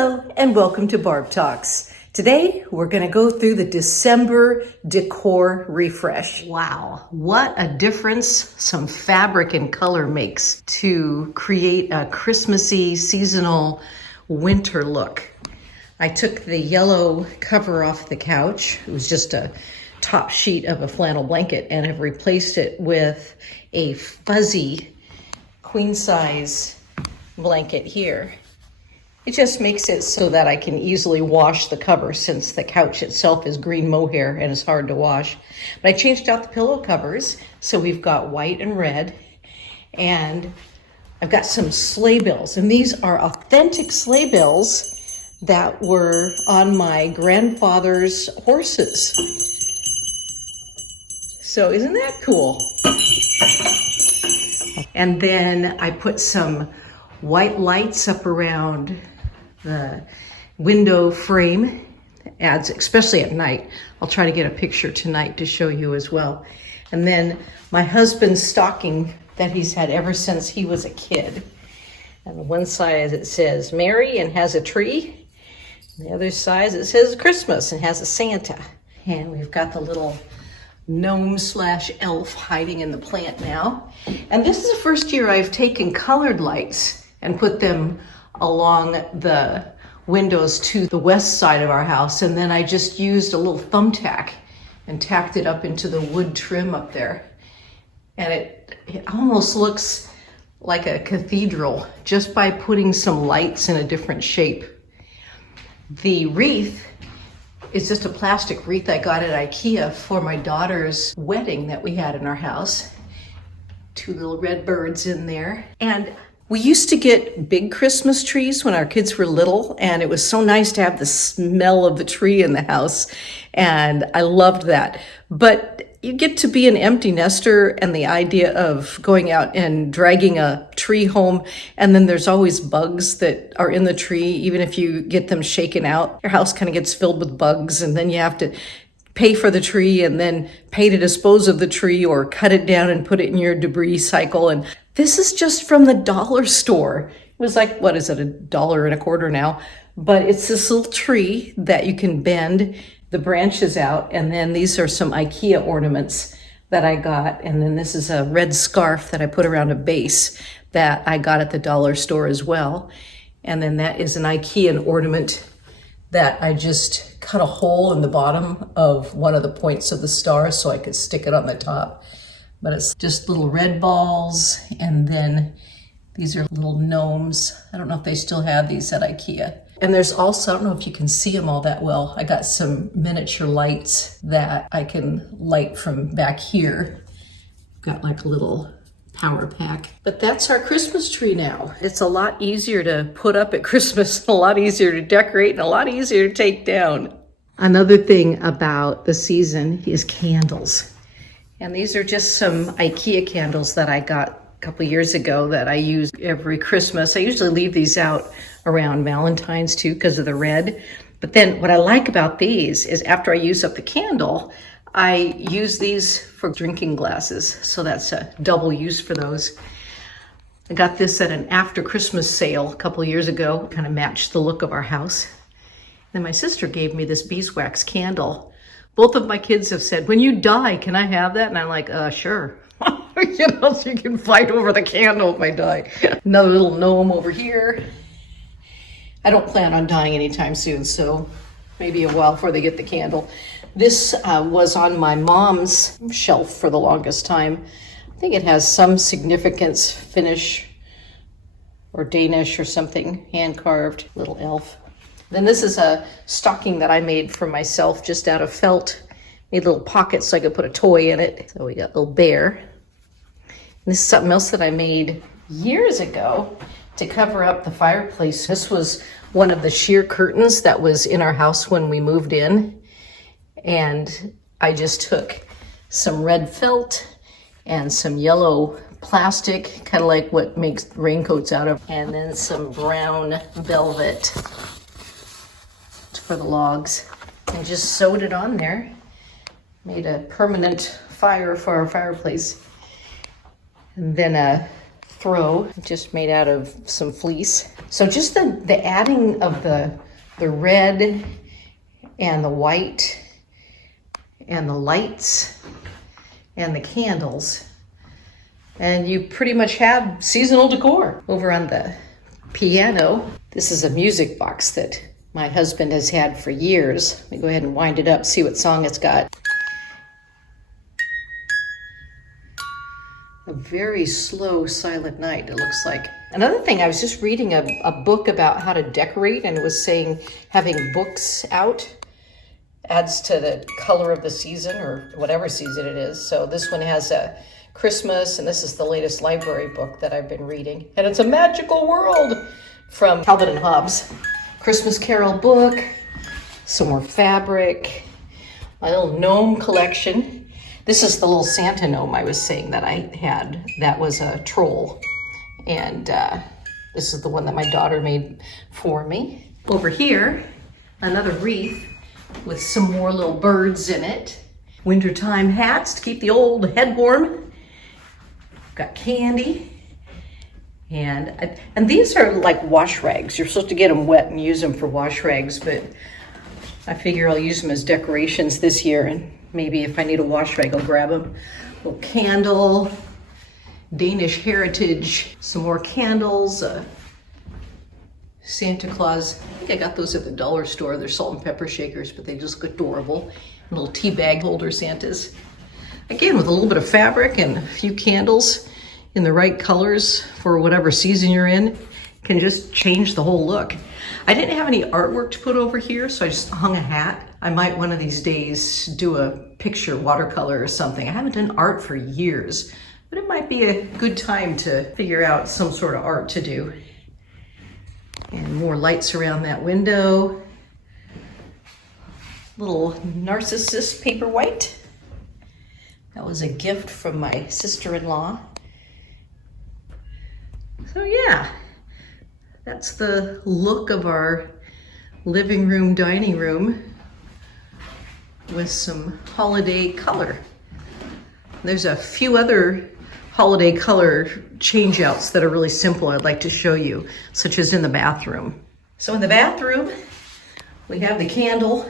Hello and welcome to Barb Talks. Today we're going to go through the December Decor refresh. Wow, what a difference some fabric and color makes to create a Christmassy seasonal winter look. I took the yellow cover off the couch. It was just a top sheet of a flannel blanket and have replaced it with a fuzzy queen size blanket here. It just makes it so that I can easily wash the cover since the couch itself is green mohair and is hard to wash. But I changed out the pillow covers, so we've got white and red. And I've got some sleigh bells, and these are authentic sleigh bells that were on my grandfather's horses. So isn't that cool? And then I put some white lights up around the window frame. Adds, especially at night. I'll try to get a picture tonight to show you as well. And then my husband's stocking that he's had ever since he was a kid. On one side it says Merry and has a tree. On the other side it says Christmas and has a Santa. And we've got the little gnome slash elf hiding in the plant now. And this is the first year I've taken colored lights and put them along the windows to the west side of our house. And then I just used a little thumbtack and tacked it up into the wood trim up there. And it almost looks like a cathedral just by putting some lights in a different shape. The wreath is just a plastic wreath I got at IKEA for my daughter's wedding that we had in our house. Two little red birds in there. And we used to get big Christmas trees when our kids were little, and it was so nice to have the smell of the tree in the house, and I loved that. But you get to be an empty nester, and the idea of going out and dragging a tree home, and then there's always bugs that are in the tree. Even if you get them shaken out, your house kind of gets filled with bugs, and then you have to pay for the tree and then pay to dispose of the tree or cut it down and put it in your debris cycle. And this is just from the dollar store. It was like, what is it, $1.25 now? But it's this little tree that you can bend the branches out. And then these are some IKEA ornaments that I got. And then this is a red scarf that I put around a base that I got at the dollar store as well. And then that is an IKEA ornament that I just cut a hole in the bottom of one of the points of the star so I could stick it on the top. But it's just little red balls, and then these are little gnomes. I don't know if they still have these at IKEA. And there's also, I don't know if you can see them all that well, I got some miniature lights that I can light from back here. Got like a little power pack. But that's our Christmas tree now. It's a lot easier to put up at Christmas, a lot easier to decorate, and a lot easier to take down. Another thing about the season is candles. And these are just some IKEA candles that I got a couple years ago that I use every Christmas. I usually leave these out around Valentine's too because of the red. But then what I like about these is after I use up the candle, I use these for drinking glasses. So that's a double use for those. I got this at an after Christmas sale a couple years ago, kind of matched the look of our house. Then my sister gave me this beeswax candle. Both of my kids have said, when you die, can I have that? And I'm like, sure. You know, so you can fight over the candle if I die. Another little gnome over here. I don't plan on dying anytime soon, so maybe a while before they get the candle. This was on my mom's shelf for the longest time. I think it has some significance, Finnish or Danish or something, hand-carved little elf. Then this is a stocking that I made for myself just out of felt. Made little pockets so I could put a toy in it. So we got a little bear. And this is something else that I made years ago to cover up the fireplace. This was one of the sheer curtains that was in our house when we moved in. And I just took some red felt and some yellow plastic, kind of like what makes raincoats out of, and then some brown velvet for the logs, and just sewed it on there. Made a permanent fire for our fireplace. And then a throw, just made out of some fleece. So just the adding of the red and the white and the lights and the candles, and you pretty much have seasonal decor. Over on the piano, this is a music box that my husband has had for years. Let me go ahead and wind it up, see what song it's got. A very slow, silent night, it looks like. Another thing, I was just reading a book about how to decorate, and it was saying having books out adds to the color of the season, or whatever season it is. So this one has a Christmas, and this is the latest library book that I've been reading. And it's a magical world from Calvin and Hobbes. Christmas Carol book, some more fabric, my little gnome collection. This is the little Santa gnome I was saying that I had. That was a troll. And this is the one that my daughter made for me. Over here, another wreath with some more little birds in it. Wintertime hats to keep the old head warm. Got candy. And these are like wash rags. You're supposed to get them wet and use them for wash rags, but I figure I'll use them as decorations this year, and maybe if I need a wash rag, I'll grab them. A little candle, Danish heritage, some more candles, Santa Claus. I think I got those at the dollar store. They're salt and pepper shakers, but they just look adorable. Little tea bag holder Santas. Again, with a little bit of fabric and a few candles in the right colors for whatever season you're in, can just change the whole look. I didn't have any artwork to put over here, so I just hung a hat. I might one of these days do a picture watercolor or something. I haven't done art for years, but it might be a good time to figure out some sort of art to do. And more lights around that window. Little Narcissus paperwhite. That was a gift from my sister-in-law. So yeah, that's the look of our living room, dining room with some holiday color. There's a few other holiday color change outs that are really simple I'd like to show you, such as in the bathroom. So in the bathroom, we have the candle.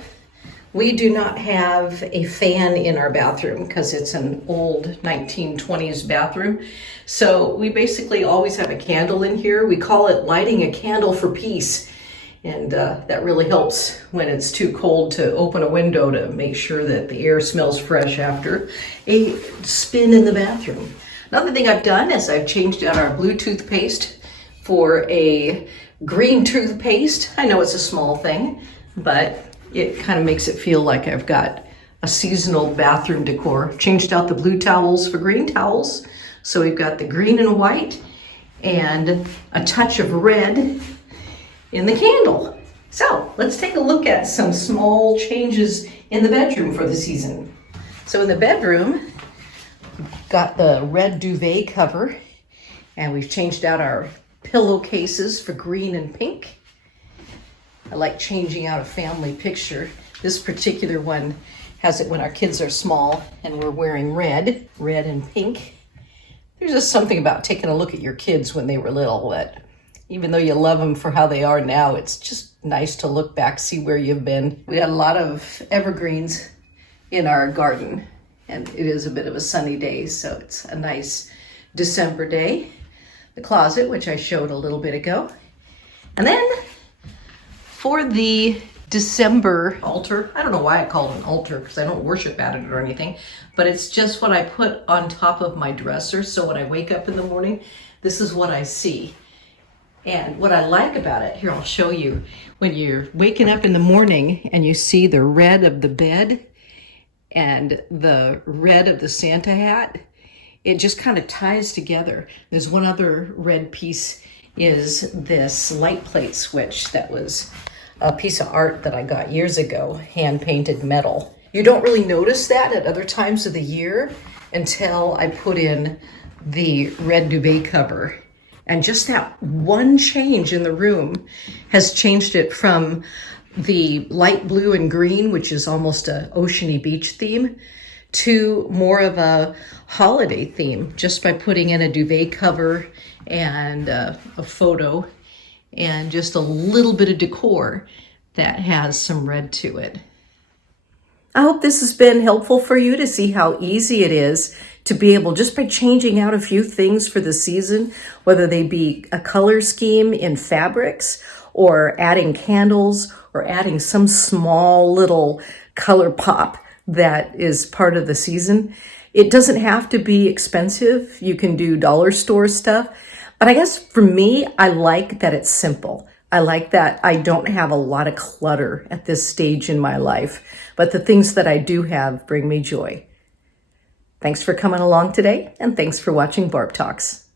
We do not have a fan in our bathroom because it's an old 1920s bathroom. So we basically always have a candle in here. We call it lighting a candle for peace. And that really helps when it's too cold to open a window to make sure that the air smells fresh after a spin in the bathroom. Another thing I've done is I've changed out our blue toothpaste for a green toothpaste. I know it's a small thing, but it kind of makes it feel like I've got a seasonal bathroom decor. Changed out the blue towels for green towels. So we've got the green and white and a touch of red in the candle. So let's take a look at some small changes in the bedroom for the season. So in the bedroom, we've got the red duvet cover, and we've changed out our pillowcases for green and pink. I like changing out a family picture. This particular one has it when our kids are small and we're wearing red and pink. There's just something about taking a look at your kids when they were little that even though you love them for how they are now, it's just nice to look back, see where you've been. We got a lot of evergreens in our garden, and it is a bit of a sunny day, so it's a nice December day. The closet, which I showed a little bit ago. And then for the December altar, I don't know why I call it an altar because I don't worship at it or anything, but it's just what I put on top of my dresser. So when I wake up in the morning, this is what I see. And what I like about it, here I'll show you, when you're waking up in the morning and you see the red of the bed and the red of the Santa hat, it just kind of ties together. There's one other red piece, is this light plate switch that was a piece of art that I got years ago, hand painted metal. You don't really notice that at other times of the year until I put in the red duvet cover. And just that one change in the room has changed it from the light blue and green, which is almost a oceany beach theme, to more of a holiday theme just by putting in a duvet cover and a photo and just a little bit of decor that has some red to it. I hope this has been helpful for you to see how easy it is to be able, just by changing out a few things for the season, whether they be a color scheme in fabrics or adding candles or adding some small little color pop that is part of the season. It doesn't have to be expensive. You can do dollar store stuff. But I guess for me, I like that it's simple. I like that I don't have a lot of clutter at this stage in my life, but the things that I do have bring me joy. Thanks for coming along today, and thanks for watching Barb Talks.